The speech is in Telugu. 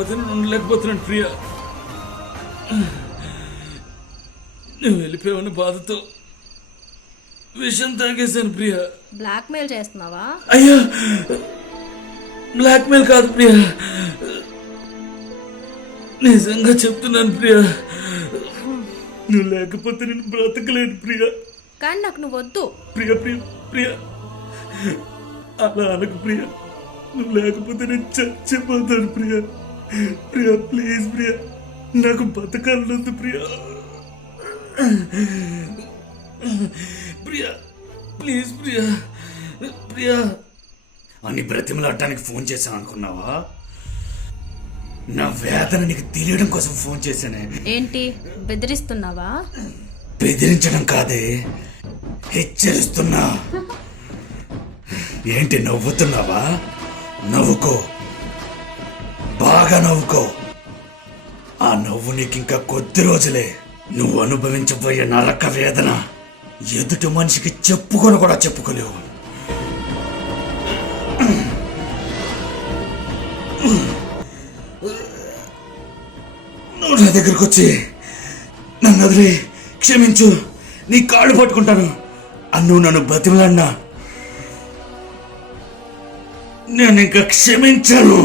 లేకపోతే ఉండలేకపోతున్నాను ప్రియా. నువ్వు వెళ్ళిపోయావని బాధతో విషం తాగేశాను ప్రియా. బ్లాక్మెయిల్ చేస్తున్నావా? అయ్యా, బ్లాక్మెయిల్ కాదు ప్రియా, నిజంగా చెప్తున్నాను ప్రియా. నువ్వు లేకపోతే నేను బ్రతకలేను ప్రియా. కానీ నాకు నువ్వు వద్దు. ప్రియా ప్రియా ప్రియా, అలా అనకు ప్రియా. నువ్వు లేకపోతే నేను చచ్చిపోతాను ప్రియా. ప్రియా ప్లీజ్ ప్రియా, నాకు బతకాలనుంది ప్రియా. ప్రియా ప్లీజ్ ప్రియా. ప్రియా అని బ్రతిమలాడటానికి ఫోన్ చేశాను అనుకున్నావా? నా వేదన నీకు తెలియడం కోసం ఫోన్ చేశానే. ఏంటి బెదిరిస్తున్నావా? బెదిరించడం కాదే, హెచ్చరిస్తున్నా. ఏంటి నవ్వుతున్నావా? నవ్వుకో, బాగా నవ్వుకో. ఆ నవ్వు నీకు ఇంకా కొద్ది రోజులే. నువ్వు అనుభవించబోయే నరక వేదన ఎదుటి మనిషికి చెప్పుకొని కూడా చెప్పుకోలేవు. నువ్వు నా దగ్గరకు వచ్చి నన్ను వదిలి క్షమించు, నీ కాళ్ళు పట్టుకుంటాను అన్ను నన్ను బతిమలన్నా నేను ఇంకా క్షమించాను.